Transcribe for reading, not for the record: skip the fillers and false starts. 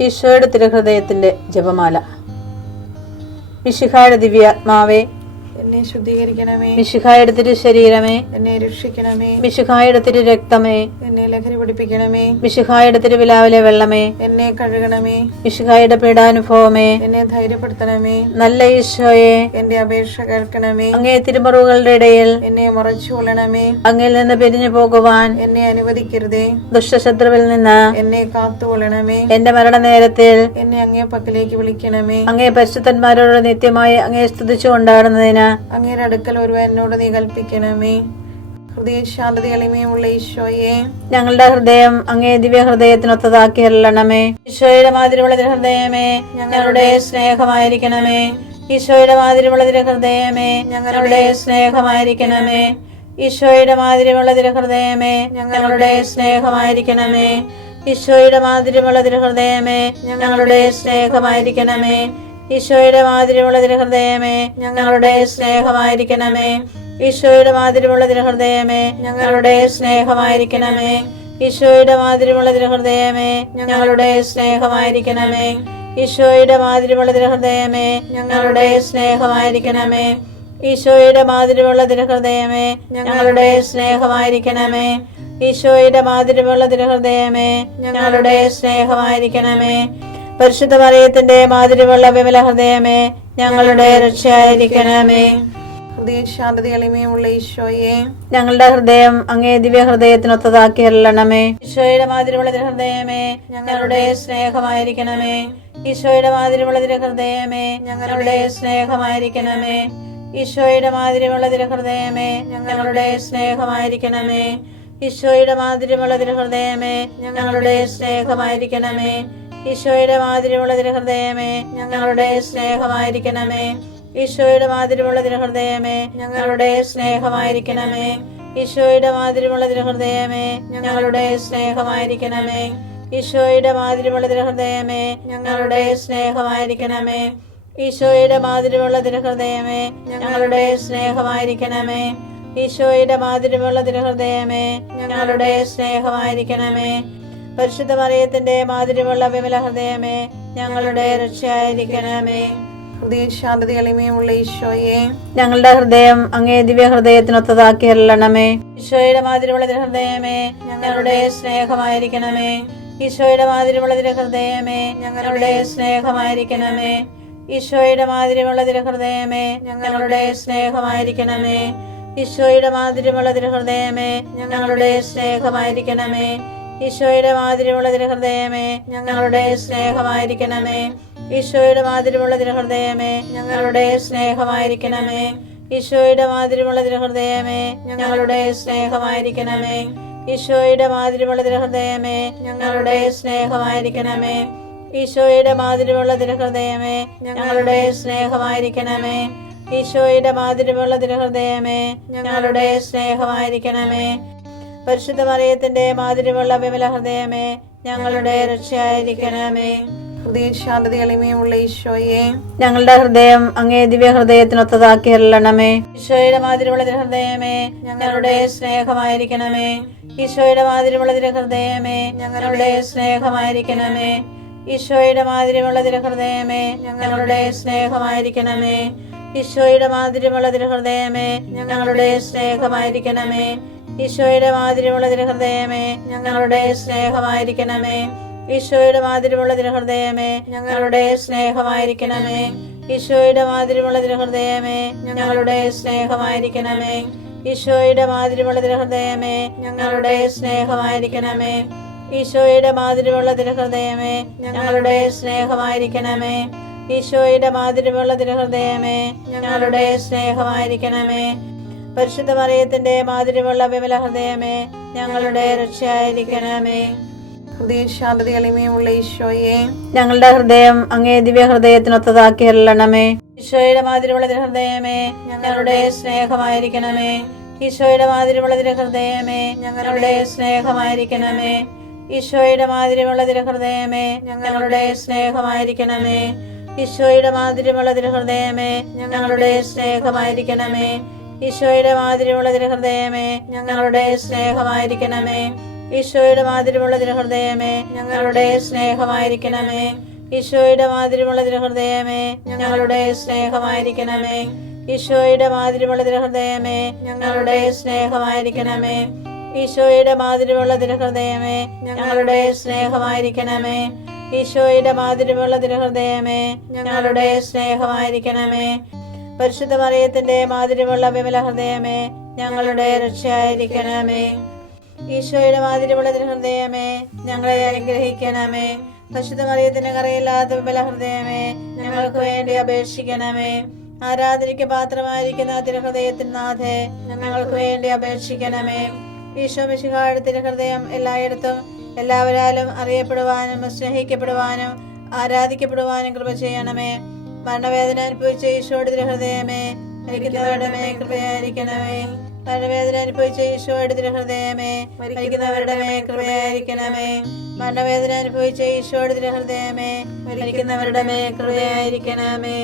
ഈശോയുടെ തിരുഹൃദയത്തിന്റെ ജപമാല. മിശിഹായുടെ ദിവ്യാത്മാവേ, എന്നെ ശുദ്ധീകരിക്കണമേ. മിശിഹായുടെ തിരു ശരീരമേ, എന്നെ രക്ഷിക്കണമേ. മിശിഹായുടെ തിരു രക്തമേ, എന്നെ ലഹരി പിടിപ്പിക്കണമേ. മിശിഹായുടെ തിരുവിലാവിലെ വെള്ളമേ, എന്നെ കഴുകണമേ. മിശിഹായുടെ പീഡാനുഭവമേ, എന്നെ ധൈര്യപ്പെടുത്തണമേ. നല്ല ഈശോയെ, എന്റെ അപേക്ഷ കേൾക്കണമേ. അങ്ങേ തിരുമുറിവുകളുടെ ഇടയിൽ എന്നെ മറച്ചു കൊള്ളണമേ. അങ്ങിൽ നിന്ന് പിരിഞ്ഞു പോകുവാൻ എന്നെ അനുവദിക്കരുതേ. ദുഷ്ടശത്രുവിൽ നിന്ന് എന്നെ കാത്തുകൊള്ളണമേ. എന്റെ മരണനേരത്തിൽ എന്നെ അങ്ങേ പക്കലേക്ക് വിളിക്കണമേ. അങ്ങേ പരിശുദ്ധന്മാരോട് നിത്യമായി അങ്ങേ സ്തുതിച്ചു കൊണ്ടാടുന്നതിന് അങ്ങയുടെ അടുക്കൽ ഒരുവൻ എന്നോട് നീ കൽപ്പിക്കണമേ. ഹൃദയശാന്തത എളിമയുള്ള ഈശോയെ, ഞങ്ങളുടെ ഹൃദയം അങ്ങേ ദിവ്യ ഹൃദയത്തിനൊത്തതാക്കി അരുളണമേ. ഈശോയുടെ മാതിരിയുള്ള ഹൃദയമേ, ഞങ്ങളുടെ സ്നേഹമായിരിക്കണമേ. ഈശോയുടെ മാതിരിയുള്ള ഹൃദയമേ, ഞങ്ങളുടെ സ്നേഹമായിരിക്കണമേ. ഈശോയുടെ മാതിരിയുള്ള ഹൃദയമേ, ഞങ്ങളുടെ സ്നേഹമായിരിക്കണമേ. ഈശോയുടെ മാതിരിയുള്ള ഹൃദയമേ, ഞങ്ങളുടെ സ്നേഹമായിരിക്കണമേ. ഈശോയുടെ മാതിരിയുള്ള ഹൃദയമേ, ഞങ്ങളുടെ സ്നേഹമായിരിക്കണമേ. ഈശോയുടെ മാതിരിയുള്ള ഹൃദയമേ, ഞങ്ങളുടെ സ്നേഹമായിരിക്കണമേ. ഈശോയുടെ മാതിരിയുള്ള ഹൃദയമേ, ഞങ്ങളുടെ സ്നേഹമായിരിക്കണമേ. ഈശോയുടെ മാതിരിയുള്ള ഹൃദയമേ, ഞങ്ങളുടെ സ്നേഹമായിരിക്കണമേ. ഈശോയുടെ മാതിരിയുള്ള ഹൃദയമേ, ഞങ്ങളുടെ സ്നേഹമായിരിക്കണമേ. ഈശോയുടെ മാതിരിയുള്ള ഹൃദയമേ, ഞങ്ങളുടെ സ്നേഹമായിരിക്കണമേ. പരിശുദ്ധ മറിയത്തിന്റെ മാതിരിയുള്ള വിമല ഹൃദയമേ, ഞങ്ങളുടെ രക്ഷയായിരിക്കണമേ. ഹൃദയശാന്തത എളിമയുള്ള ഈശോയെ, ഞങ്ങളുടെ ഹൃദയം അങ്ങേ ദിവ്യ ഹൃദയത്തിനൊത്തതാക്കി അരുളണമേ. ഈശോയുടെ മാതിരിയുള്ള ഹൃദയമേ, ഞങ്ങളുടെ സ്നേഹമായിരിക്കണമേ. ഈശോയുടെ മാതിരിയുള്ള ഹൃദയമേ, ഞങ്ങളുടെ സ്നേഹമായിരിക്കണമേ. ഈശോയുടെ മാതിരിയുള്ള ഹൃദയമേ, ഞങ്ങളുടെ സ്നേഹമായിരിക്കണമേ. ഈശോയുടെ മാതിരിയുള്ള ഹൃദയമേ, ഞങ്ങളുടെ സ്നേഹമായിരിക്കണമേ. ഈശോയുടെ മാതിരിയുള്ള ഹൃദയമേ, ഞങ്ങളുടെ സ്നേഹമായിരിക്കണമേ. ഈശോയുടെ മാതിരിയുള്ള ഹൃദയമേ, ഞങ്ങളുടെ സ്നേഹമായിരിക്കണമേ. ഈശോയുടെ മാതിരിയുള്ള ഹൃദയമേ, ഞങ്ങളുടെ സ്നേഹമായിരിക്കണമേ. ഈശോയുടെ മാതിരിയുള്ള ഹൃദയമേ, ഞങ്ങളുടെ സ്നേഹമായിരിക്കണമേ. ഈശോയുടെ മാതിരിയുള്ള ഹൃദയമേ, ഞങ്ങളുടെ സ്നേഹമായിരിക്കണമേ. ഈശോയുടെ മാതിരിയുള്ള ഹൃദയമേ, ഞങ്ങളുടെ സ്നേഹമായിരിക്കണമേ. പരിശുദ്ധ മറിയത്തിന്റെ മാതിരിയുള്ള വിമല ഹൃദയമേ, ഞങ്ങളുടെ രക്ഷയായിരിക്കണമേ. ഹൃദയശാന്തത എളിമയുള്ള ഈശോയെ, ഞങ്ങളുടെ ഹൃദയം അങ്ങേ ദിവ്യ ഹൃദയത്തിനൊത്തതാക്കി അരുളണമേ. ഈശോയുടെ മാതിരിയുള്ള ഹൃദയമേ, ഞങ്ങളുടെ സ്നേഹമായിരിക്കണമേ. ഈശോയുടെ മാതിരിയുള്ള ഹൃദയമേ, ഞങ്ങളുടെ സ്നേഹമായിരിക്കണമേ. ഈശോയുടെ മാതിരിയുള്ള ഹൃദയമേ, ഞങ്ങളുടെ സ്നേഹമായിരിക്കണമേ. ഈശോയുടെ മാതിരിയുള്ള ഹൃദയമേ, ഞങ്ങളുടെ സ്നേഹമായിരിക്കണമേ. ഈശോയുടെ മാതിരിയുള്ള ഹൃദയമേ, ഞങ്ങളുടെ സ്നേഹമായിരിക്കണമേ. ഈശോയുടെ മാതിരിയുള്ള ഹൃദയമേ, ഞങ്ങളുടെ സ്നേഹമായിരിക്കണമേ. ഈശോയുടെ മാതിരിയുള്ള ഹൃദയമേ, ഞങ്ങളുടെ സ്നേഹമായിരിക്കണമേ. ഈശോയുടെ മാതിരിയുള്ള ഹൃദയമേ, ഞങ്ങളുടെ സ്നേഹമായിരിക്കണമേ. ഈശോയുടെ മാതിരിയുള്ള ഹൃദയമേ, ഞങ്ങളുടെ സ്നേഹമായിരിക്കണമേ. ഈശോയുടെ മാതിരിയുള്ള ഹൃദയമേ, ഞങ്ങളുടെ സ്നേഹമായിരിക്കണമേ. പരിശുദ്ധ മറിയത്തിന്റെ മാതിരിയുള്ള വിമല ഹൃദയമേ, ഞങ്ങളുടെ രക്ഷയായിരിക്കണമേ. ഹൃദയശാന്തത എളിമയുള്ള ഈശോയെ, ഞങ്ങളുടെ ഹൃദയം അങ്ങേ ദിവ്യ ഹൃദയത്തിനൊത്തതാക്കി അരുളണമേ. ഈശോയുടെ മാതിരിയുള്ള ഹൃദയമേ, ഞങ്ങളുടെ സ്നേഹമായിരിക്കണമേ. ഈശോയുടെ മാതിരിയുള്ള ഹൃദയമേ, ഞങ്ങളുടെ സ്നേഹമായിരിക്കണമേ. ഈശോയുടെ മാതിരിയുള്ള ഹൃദയമേ, ഞങ്ങളുടെ സ്നേഹമായിരിക്കണമേ. ഈശോയുടെ മാതിരിയുള്ള ഹൃദയമേ, ഞങ്ങളുടെ സ്നേഹമായിരിക്കണമേ. ഈശോയുടെ മാതിരിയുള്ള ഹൃദയമേ, ഞങ്ങളുടെ സ്നേഹമായിരിക്കണമേ. ഈശോയുടെ മാതിരിയുള്ള ഹൃദയമേ, ഞങ്ങളുടെ സ്നേഹമായിരിക്കണമേ. ഈശോയുടെ മാതിരിയുള്ള ഹൃദയമേ, ഞങ്ങളുടെ സ്നേഹമായിരിക്കണമേ. ഈശോയുടെ മാതിരിയുള്ള ഹൃദയമേ, ഞങ്ങളുടെ സ്നേഹമായിരിക്കണമേ. ഈശോയുടെ മാതിരിയുള്ള ഹൃദയമേ, ഞങ്ങളുടെ സ്നേഹമായിരിക്കണമേ. ഈശോയുടെ മാതിരിയുള്ള ഹൃദയമേ, ഞങ്ങളുടെ സ്നേഹമായിരിക്കണമേ. പരിശുദ്ധ മറിയത്തിന്റെ മാതിരിയുള്ള വിമല ഹൃദയമേ, ഞങ്ങളുടെ രക്ഷയായിരിക്കണമേ. ഹൃദയശാന്തത എളിമയുള്ള ഈശോയെ, ഞങ്ങളുടെ ഹൃദയം അങ്ങേ ദിവ്യ ഹൃദയത്തിനൊത്തതാക്കി അരുളണമേ. ഈശോയുടെ മാതിരിയുള്ള ഹൃദയമേ, ഞങ്ങളുടെ സ്നേഹമായിരിക്കണമേ. ഈശോയുടെ മാതിരിയുള്ള ഹൃദയമേ, ഞങ്ങളുടെ സ്നേഹമായിരിക്കണമേ. ഈശോയുടെ മാതിരിയുള്ള ഹൃദയമേ, ഞങ്ങളുടെ സ്നേഹമായിരിക്കണമേ. ഈശോയുടെ മാതിരിയുള്ള ഹൃദയമേ, ഞങ്ങളുടെ സ്നേഹമായിരിക്കണമേ. ഈശോയുടെ മാതിരിയുള്ള ഹൃദയമേ, ഞങ്ങളുടെ സ്നേഹമായിരിക്കണമേ. ഈശോയുടെ മാതിരിയുള്ള തിരുഹൃദയമേ ഞങ്ങളുടെ സ്നേഹമായിരിക്കണമേ. ഈശോയുടെ മാതിരിയുള്ള തിരുഹൃദയമേ ഞങ്ങളുടെ സ്നേഹമായിരിക്കണമേ. ഈശോയുടെ മാതിരിയുള്ള തിരുഹൃദയമേ ഞങ്ങളുടെ സ്നേഹമായിരിക്കണമേ. ഈശോയുടെ മാതിരിയുള്ള തിരുഹൃദയമേ ഞങ്ങളുടെ സ്നേഹമായിരിക്കണമേ. ഈശോയുടെ മാതിരിയുള്ള തിരുഹൃദയമേ ഞങ്ങളുടെ സ്നേഹമായിരിക്കണമേ. പരിശുദ്ധ മറിയത്തിന്റെ മാതിരിയുള്ള വിമല ഹൃദയമേ ഞങ്ങളുടെ രക്ഷയായിരിക്കണമേ. ഈശോയുടെ മാതിരിയുള്ള തിരുഹൃദയമേ ഞങ്ങളെ അനുഗ്രഹിക്കണമേ. പരിശുദ്ധ മറിയത്തിന്റെ കറയില്ലാത്ത വിമല ഹൃദയമേ ഞങ്ങൾക്ക് വേണ്ടി അപേക്ഷിക്കണമേ. ആരാധനയ്ക്ക് പാത്രമായിരിക്കുന്ന തിരുഹൃദയത്തിന് നാഥേ ഞങ്ങൾക്ക് വേണ്ടി അപേക്ഷിക്കണമേ. ഈശോ മിശിഹായുടെ തിരുഹൃദയം എല്ലായിടത്തും എല്ലാവരാലും അറിയപ്പെടുവാനും സ്നേഹിക്കപ്പെടുവാനും ആരാധിക്കപ്പെടുവാനും കൃപ ചെയ്യണമേ. മരണവേദന അനുഭവിച്ച ഈശോയുടെ തിരുഹൃദയമേ മരിക്കുന്നവരുടെ മേൽ കൃപയായിരിക്കണമേ. മരണവേദന അനുഭവിച്ച ഈശോയുടെ തിരുഹൃദയമേ മരിക്കുന്നവരുടെ മേൽ കൃപയായിരിക്കണമേ. മരണവേദന അനുഭവിച്ച ഈശോയുടെ തിരുഹൃദയമേ മരിക്കുന്നവരുടെ മേൽ കൃപയായിരിക്കണമേ.